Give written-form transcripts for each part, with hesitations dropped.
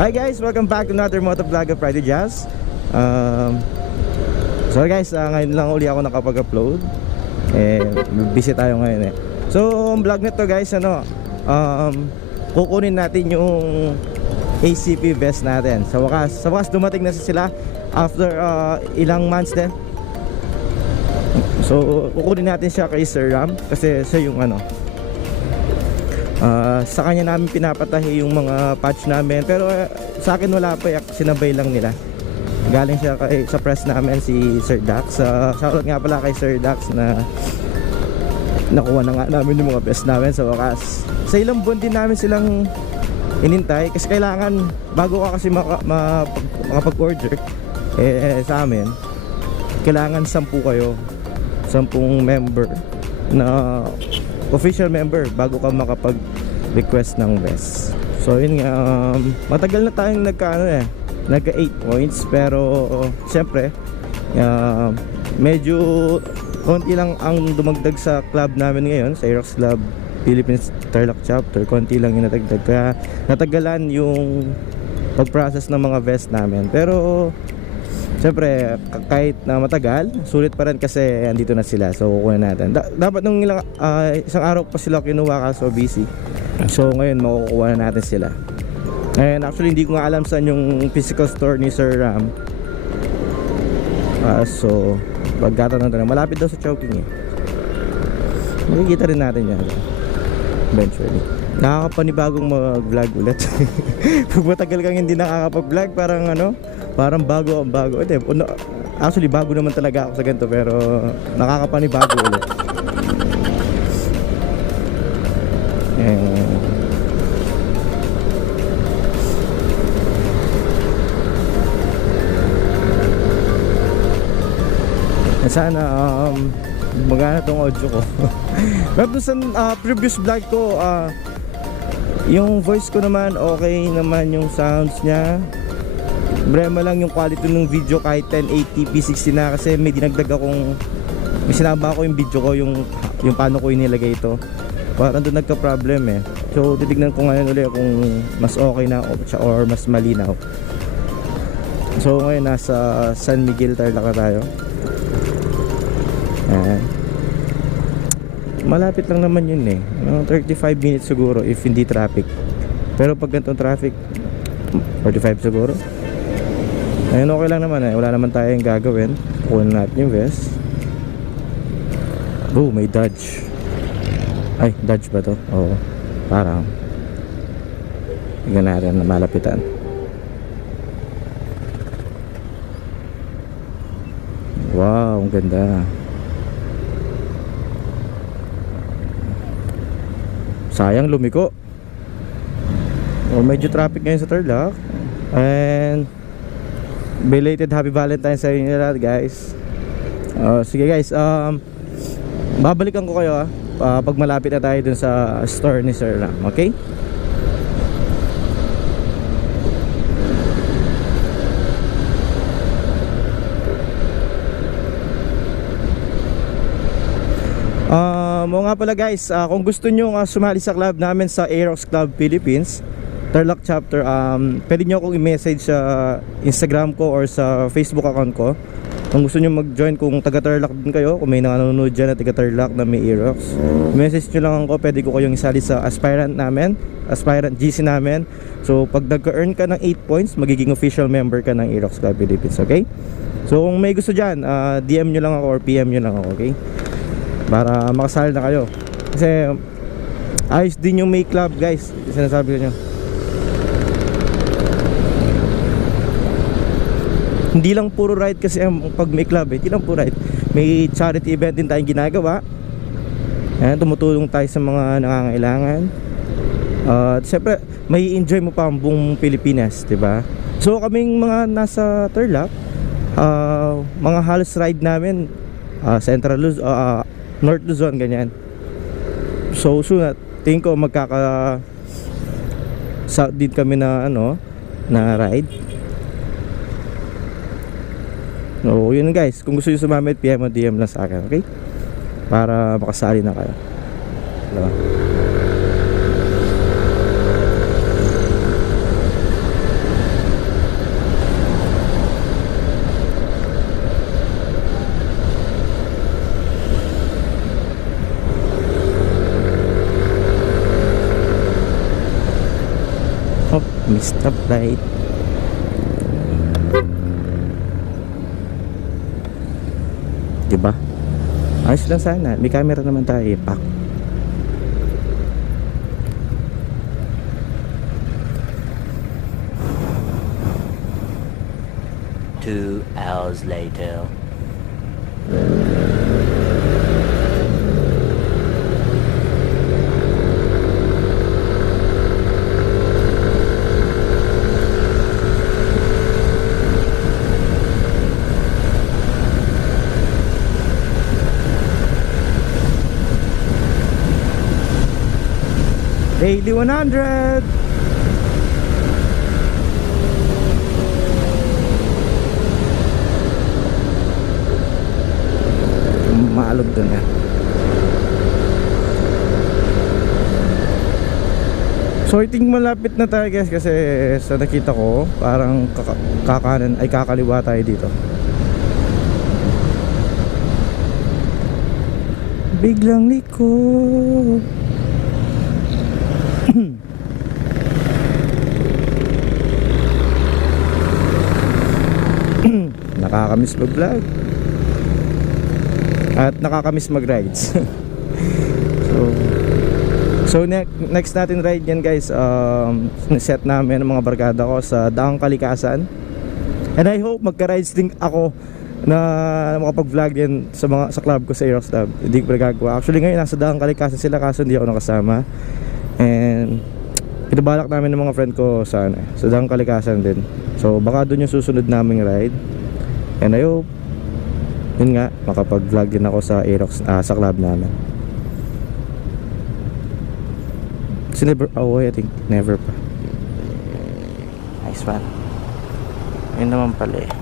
Hi guys, welcome back to another moto vlog of Friday Jazz. Sorry guys, ngayon lang uli ako nakapag-upload. Busy tayo ngayon eh. So, ang vlog nito guys, kukunin natin yung ACP vest natin. Sa wakas dumating na sila after ilang months din. So, kukunin natin siya kay Sir Ram kasi siya yung sa kanya namin pinapatahi yung mga patch namin, pero sa akin wala pa, sinabay lang nila. Galing siya sa press namin si Sir Dax. Shoutout nga pala kay Sir Dax na nakuha na nga namin yung mga best namin sa wakas. Sa ilang buwan din namin silang inintay kasi kailangan bago ka kasi makapag-order sa amin, kailangan 10 kayo, 10 member na official member bago ka makapag-request ng vest. So yun nga, matagal na tayong nagka 8 points, pero siyempre medyo konti lang ang dumagdag sa club namin ngayon, sa Aerox Club Philippines Tarlac Chapter. Konti lang yung natagdag, kaya natagalan yung pag-process ng mga vest namin. Pero siyempre, kahit na matagal, sulit pa rin kasi andito na sila. So kukunin natin. Dapat nung isang araw pa sila kinuha, kaso busy. So ngayon makukuha na natin sila. And actually hindi ko nga alam saan yung physical store ni Sir Ram. So pagkataon natin, malapit daw sa Chowking eh. Makikita rin natin yan eventually. Nakakapanibagong mag-vlog ulit. Pag matagal kang hindi nakakapag-vlog, parang bago. Actually bago naman talaga ako sa ganito, pero nakakapanibago ulit. Sana magana tong audio ko. Pero sa previous vlog ko, yung voice ko naman okay naman, yung sounds niya. Problema lang yung quality ng video kahit 1080p 60 na, kasi may dinagdag akong, may sinama ako yung video ko, yung paano ko inilagay ito. Parang doon nagka-problem eh. So titignan ko ngayon ulit kung mas okay na or mas malinaw. So ngayon nasa San Miguel Tarlac tayo. Malapit lang naman yun eh, 35 minutes siguro if hindi traffic. Pero pag ganitong traffic, 45 siguro. Ayun, okay lang naman eh, wala naman tayong gagawin. Kunin natin yung vest. Oh, may Dodge. Ay, Dodge ba to? Oo, parang tingnan natin na malapitan. Wow, ang ganda. Sayang lumiko. Medyo traffic ngayon sa Tarlac. And belated happy Valentine's sa inyo lahat guys. Sige guys, babalikan ko kayo pag malapit na tayo dun sa store ni Sir Ram. Okay? Oo nga pala guys, kung gusto nyo sumali sa club namin sa Aerox Club Philippines Tarlac Chapter, pwede nyo akong i-message sa Instagram ko or sa Facebook account ko kung gusto nyo mag-join. Kung taga Tarlac din kayo, kung may nanonood dyan na taga Tarlac na may Aerox, message nyo lang ako, pwede ko kayong isali sa aspirant GC namin. So pag nagka-earn ka ng 8 points, magiging official member ka ng Aerox Club Philippines. Okay? So kung may gusto dyan, DM nyo lang ako or PM nyo lang ako. Okay? Para makasali na kayo, kasi ayos din yung may club guys, sinasabi ko nyo. Hindi lang puro ride kasi pag may club hindi lang puro ride, may charity event din tayong ginagawa. Tumutulong tayo sa mga nangangailangan. Siyempre may enjoy mo pa ang buong Pilipinas, diba? So kaming mga nasa Tarlac, mga halos ride namin Central Luzon, North Luzon, ganyan. So soon tingin ko sa din kami na na ride. So yun guys, kung gusto nyo sumamit, PM o DM lang sa akin, okay? Para makasali na kayo. Diba? Oh, missed up light. Diba? Ayos lang sana. May camera naman tayo, pak. Two hours later. Daily 100. Maalog dun yan. So I think malapit na tayo guys, kasi sa nakita ko parang kakanan ay kakaliwa tayo dito. Biglang liko. Nakakamiss mag-vlog at nakakamiss mag-rides. So next natin ride yan guys, set namin ng mga barkada ko sa Daang Kalikasan. And I hope magka-rides din ako na makapag-vlog din sa club ko sa Aerox Club. Hindi ko nagagawa. Actually ngayon nasa Daang Kalikasan sila, kaso hindi ako nakasama. And pinabalak namin ng mga friend ko sa Daang Kalikasan din. So baka doon yung susunod naming ride. And I hope yun nga, makapag-vlog din ako sa Aerox, sa club namin. Kasi never, I think never pa. Nice one. Yun naman pala eh.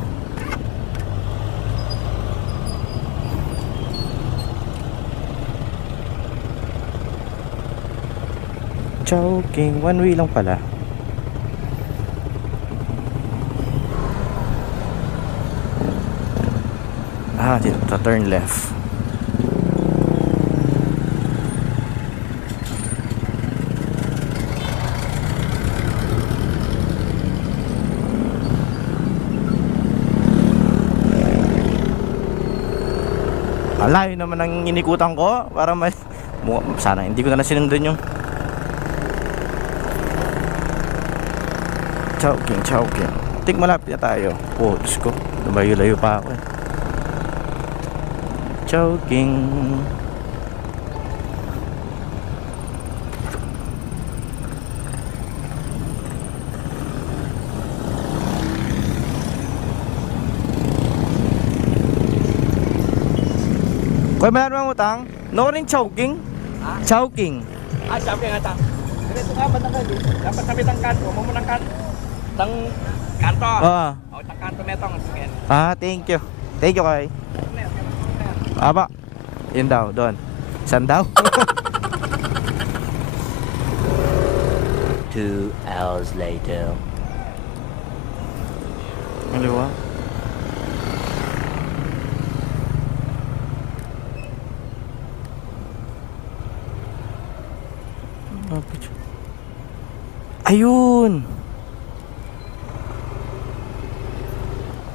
Choking, one way lang pala. Dito, turn left. Alayo naman ang inikutan ko para sana hindi ko na sinundan yung Choking. Think malapit na tayo. Oh, Diyos ko, layo pa ako eh. Choking. Kuya, meron bang utang? No rin choking? Ha? Choking. Choking ata. Ganito nga ba na dapat sabi ng kanto, mo ng kanto. Tang kanto. Oo. Oh, tang kanto metong skin. Thank you. Thank you kay. Aba. Yun daw, doon. Saan daw? 2 hours later. Aliwa. Ayun.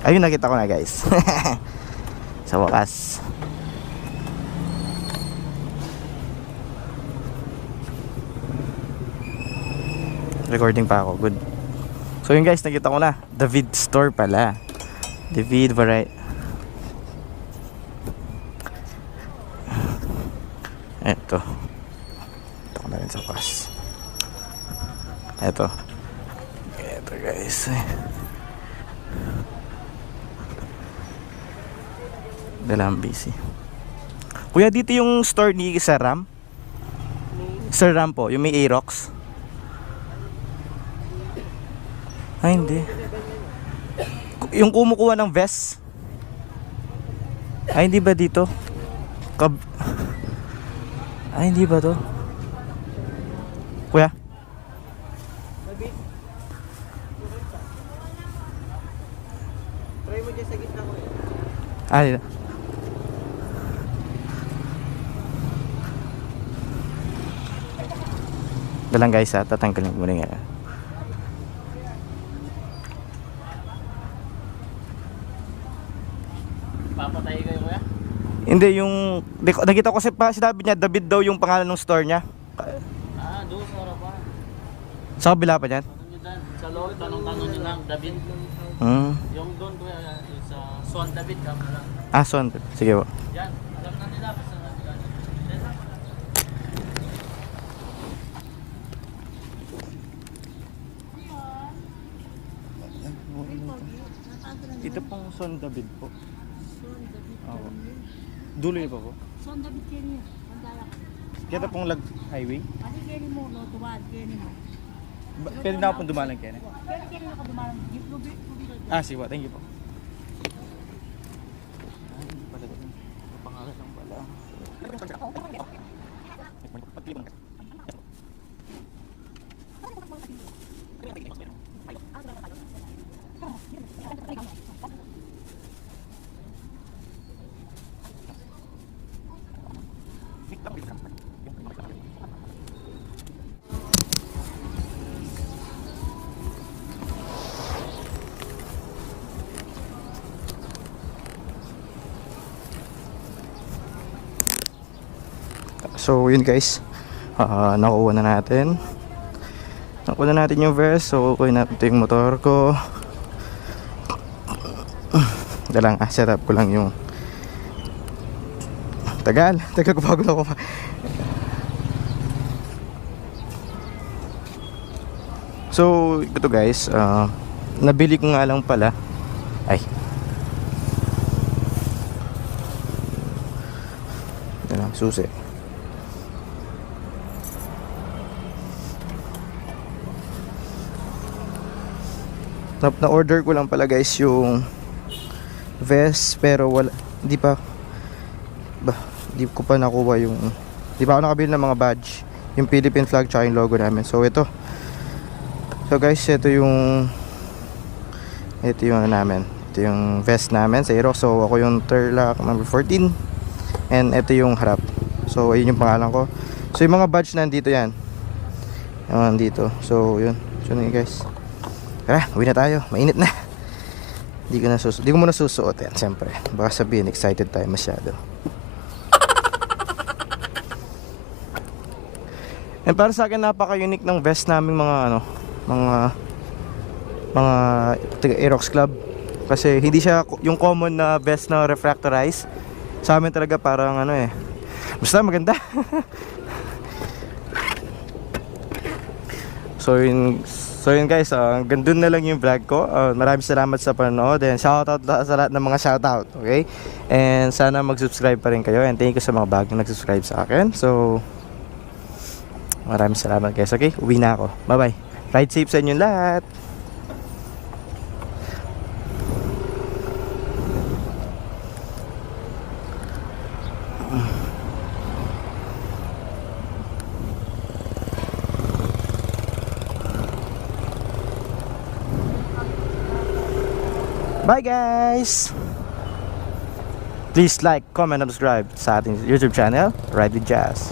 Ayun, nakita ko na guys. Sa wakas. Recording pa ako, good. So yun guys, nakita ko na David store pala. David variety. Ito ko na rin sa wakas. Ito guys, dalang busy. Kuya, dito yung store ni Sir Ram? Sir Ram po, yung may Aerox. Ay, hindi. Yung kumukuha ng vest. Ay, hindi ba dito? Ay, hindi ba to? Kuya? Try mo dyan sa gitna ko eh. Dito. Dalang guys, tatanggalin ko muna nga. Hindi, nakita ko kasi sinabi niya, David daw yung pangalan ng store niya. Doon sa harapan. Sa kabila pa niyan? Sa loob, tanong-tanong nyo lang, David. Yung doon ko sa Swan David, kama lang. Son. Sige po. Yan, alam na nila. Basta na nila. Ito pong Son David po. Oo. Dulo pa po. Son David Kenny, mandala ka. Kita pong highway. Ano Kenny mo, no, tuwad, Kenny mo. Pwede na ako pong dumalang kaya. Kenny na ka dumalang, yung lubi. Sige po, thank you po. Hindi pala ito. Pangalan lang pala. So yun guys, nakuha na natin yung vest. So kukuha natin ito yung motor ko. Ito lang, set up ko lang yung tagal ko bago na ako. So ito guys, nabili ko nga lang pala ito lang, susi. Na-order ko lang pala guys yung vest, pero hindi ko pa nakuha hindi pa ako nakabili ng mga badge, yung Philippine flag tsaka yung logo namin. So ito. So guys, ito yung namin. Ito yung vest namin sa Aerox. So ako yung Turlock number 14 and ito yung harap. So ayun yung pangalan ko. So yung mga badge nandito yan. Nandito. So yun. So yun guys. Tara, uwi na tayo. Mainit na. Hindi ko muna susuotin, siyempre. Baka sabihin, excited tayo masyado. And para sa akin, napaka-unique ng vest namin mga taga Aerox Club. Kasi hindi siya yung common na vest na refractorized. Sa amin talaga parang basta maganda. So yun guys, gandun na lang yung vlog ko. Maraming salamat sa panonood and shoutout sa lahat ng mga shoutout, okay? And sana mag-subscribe pa rin kayo and thank you sa mga bagong nag-subscribe sa akin. So maraming salamat guys, okay? Uwi na ako. Bye bye. Ride safe sa inyong lahat. Bye guys! Please like, comment, and subscribe sa ating YouTube channel, Ride with Jazz.